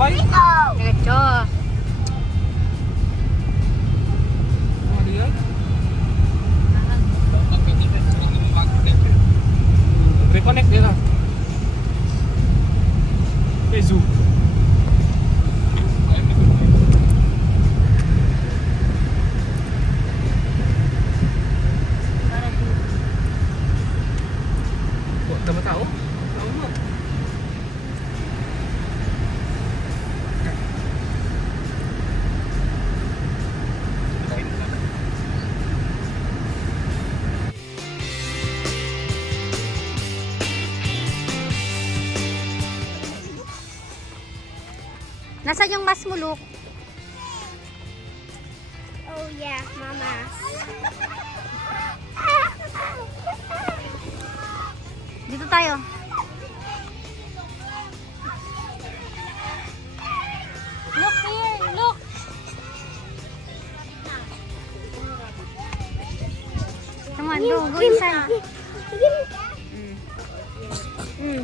Sabay? Diretso. Ano yan? Reconnect nila. Okay, zoom. Tama tao? Tao mo. Nasaan yung mas mulok? Oh yeah, mama. Dito tayo. Look here, look. Come on, go inside. Mm.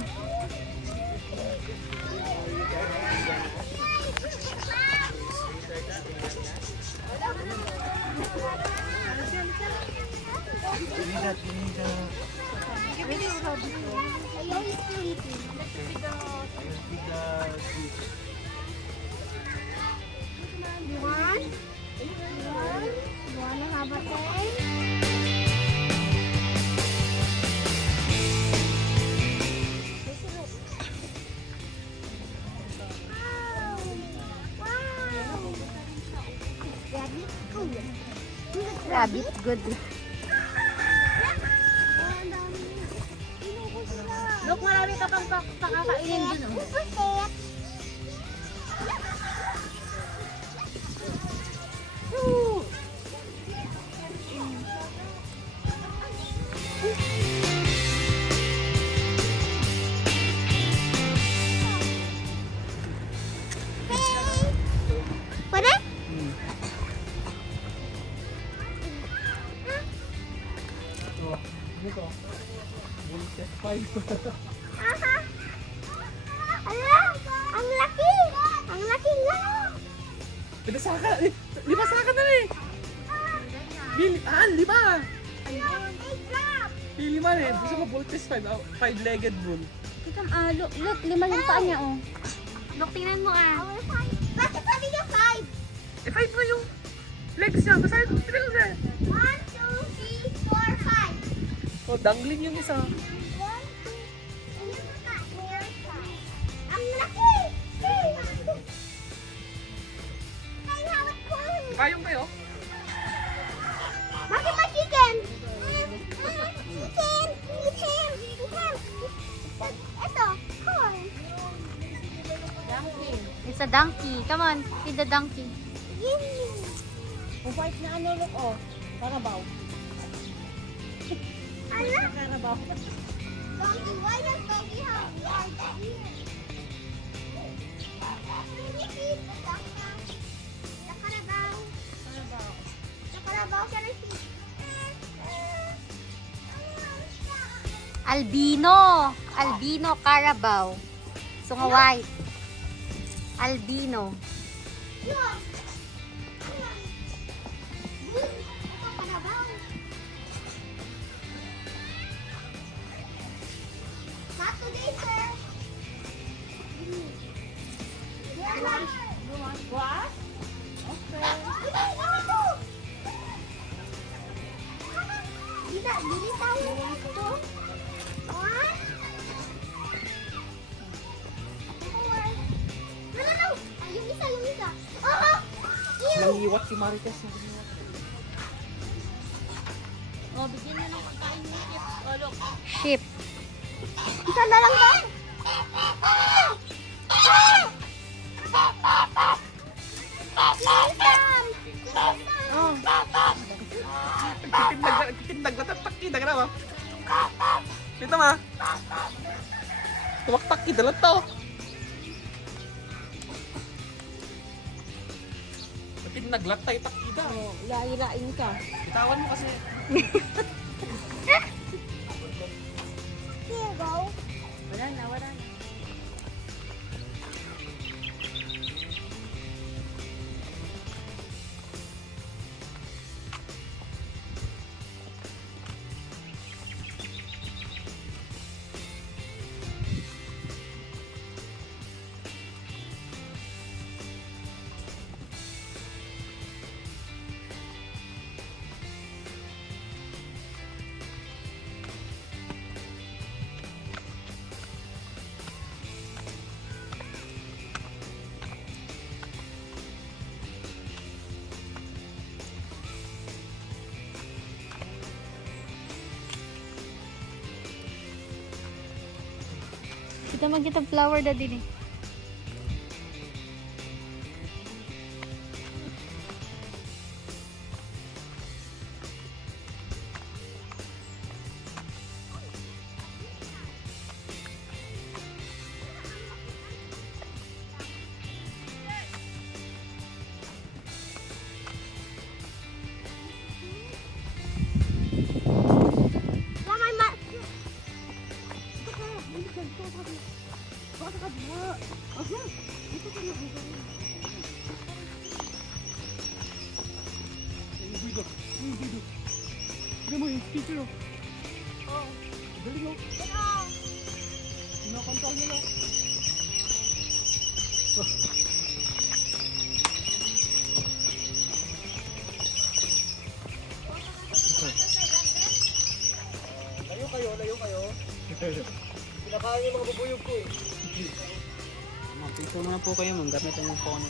You want? You wanna have a thing? Rabbit, good. Look, marami ka pang pakakainin dun. Oh. Pwede? Oh, dito. Bulites 5. Aha! Ala! Ang laki! Ang laki nga! Pinasaka! Lima saka na eh! Lima! Lima rin. Gusto ko Bulites 5. 5-legged bull. Kita, look, lima yung paa niya, oh. Look, tingnan mo, Bakit sabi niya 5? Eh, 5 pa yung legs niya. Basahin ko. Tignan ko. 1, 2, 3, 4, 5. Oh, dangling yung isa. 1, 2, 4, 5. Ang laki! Ay, hawak ko! Kayong kayo? Bakit may chicken? Chicken! Chicken! Chicken! Ito, corn. It's a donkey. Come on, feed the donkey. White na ano, look, oh. Karabaw. Ala? Karabaw. Donkey, why does donkey have white ears? The Carabao. The Carabao siya receive. Albino Carabao. So nga white. Albino. Yun. Ito Carabao. Not today, sir. What? Bili tayo ito. One. Four. No. Ay, yung isa. Oh! Ew! Nangiwat si Marites. Oh, bigyan na ng pagkain mo. Oh, look. Sheep. Isa na lang ba? Oh. Kitindag na tatakki. Daga na ba? Dito ma. Tumaktakki. Dalat to. Naglatay takida. Oh, lain ka. Bitawan mo kasi. Here you go. Wala na. Kita magkita flower da din eh. Mama, Tignan mo yung speaker oh. Galing oh. Kinakontrol nila. Layo kayo. Pinakain yung mga bubuyog ko eh. Mag-picture muna po kayo, gamitin yung phone.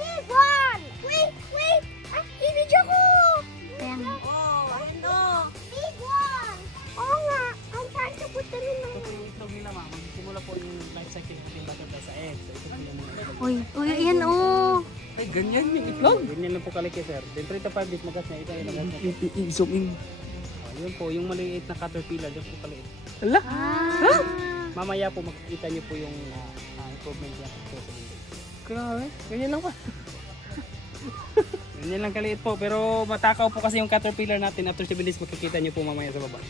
big one! Wait! Ibigyo ko! Ayan. Oh, ayan o. Big one! Oo nga, I'm trying to put them in my Ito po yung itlog nila ma, magsimula po yung life cycle natin butterfly sa egg. So ito po yung mga itlog. Uy, ayan oh. Ay, ganyan yung itlog. Ganyan lang po kalaki sir. Then 3 to 5 days magas na ito yung lagas na. Zoom in. Yun po, yung maliit na caterpillar, dyan po kaliit. Ala! Ah. Mamaya po makikita nyo po yung improvement niya po sa mundo. Grabe, ganyan lang pa. Ganyan lang kaliit po, pero matakaw po kasi yung caterpillar natin. After 7 days makikita nyo po mamaya sa baba.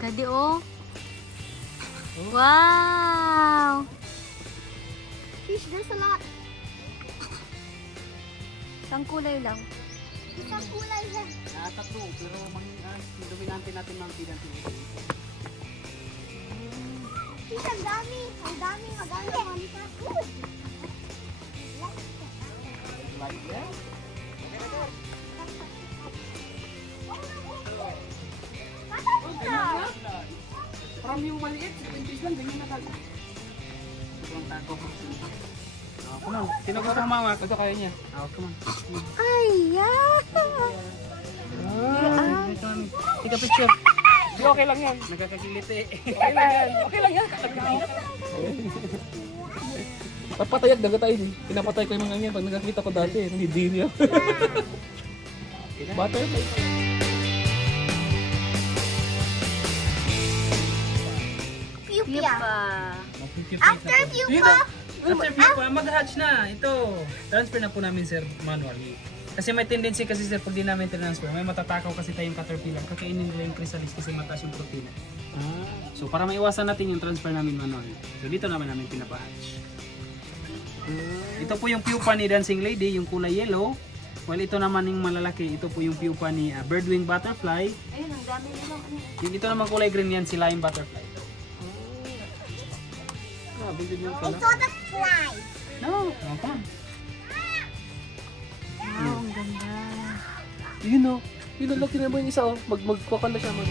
Kadi oh. Wow. Fish, there's a lot. Isang kulay lang. Isang kulay yan. Tatlo, pero dominante natin ng pinantin. Fish, ang dami. Ang dami naman ka. Like that? From yung maliit, 20 lang, ganyan na kali. Sobrang tako po. Come on, sino ko itong mama? Ito kaya niya. Come on. Ay, yeah. Tika picture. Di okay lang yan. Nagkakagiliti. Okay lang yan. Okay lang yan. Papatayag daga tayo eh. Pinapatay ko yung mga yan pag nakakita ko dati. Nangidiri yan. Butterfly. Pupa. Pupa. After pupa, After pupa, mag-hatch na. Ito. Transfer na po namin sir manually. Kasi may tendency kasi sir pag di namin transfer, may matatakaw kasi tayong caterpillar. Kakainin nila yung chrysalis kasi mataas yung protein. So para maiwasan natin yung transfer namin manually. So dito naman namin pinapahatch. Ito po yung pupa ni Dancing Lady, yung kulay yellow. While ito naman yung malalaki, ito po yung pupa ni birdwing butterfly. Ayun, ang dami nila. Yung ito naman kulay green yan, si lime butterfly. Bigyan yung I pala. saw the fly. No, come on. Wow, ang ganda. Yun o. Yun o, laki na mo yung isa o. Magkakanda siya man.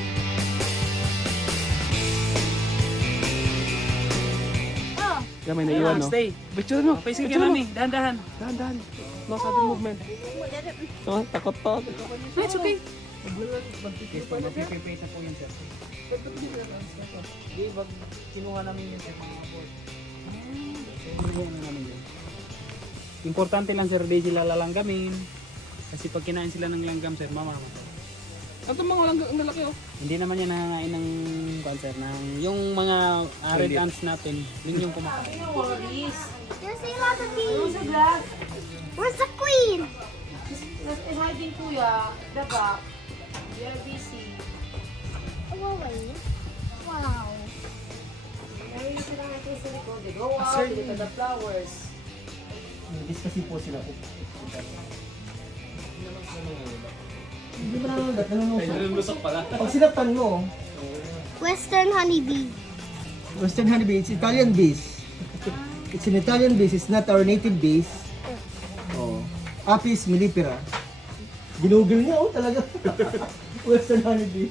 Oh, Kaya may naiwan no. Stay. Picture no. Facing ka Picture namin, dahan-dahan. Dahan. No sudden movement. Oh, takot to. No, it's okay. Yes po, mag-prepare na po yun sir. Hindi, pag kinuha namin yun sir, mga board. Kinuha na namin yun. Importante lang sir, di sila lalanggamin. Kasi pag kinain sila ng langgam sir, mamamatay. Ang mga lang ang lalaki oh. Hindi naman yan nangangain ng cancer, ng yung mga red ants natin, yun yung kumakain. There's a lot of bees. Where's the queen? hiding kuya, daga. We are busy. Oh, wait. Wow. Meron na sila natin sa likod. They go out, they look at the flowers. Discuss po sila po. Hindi ba nalulusok pala? Pag sinaptan mo, Western honeybee. Western honeybee, it's Italian bees. It's an Italian bees, it's not our native bees. Oh. Apis mellifera. Ginugol niya oh talaga. Western honeybee.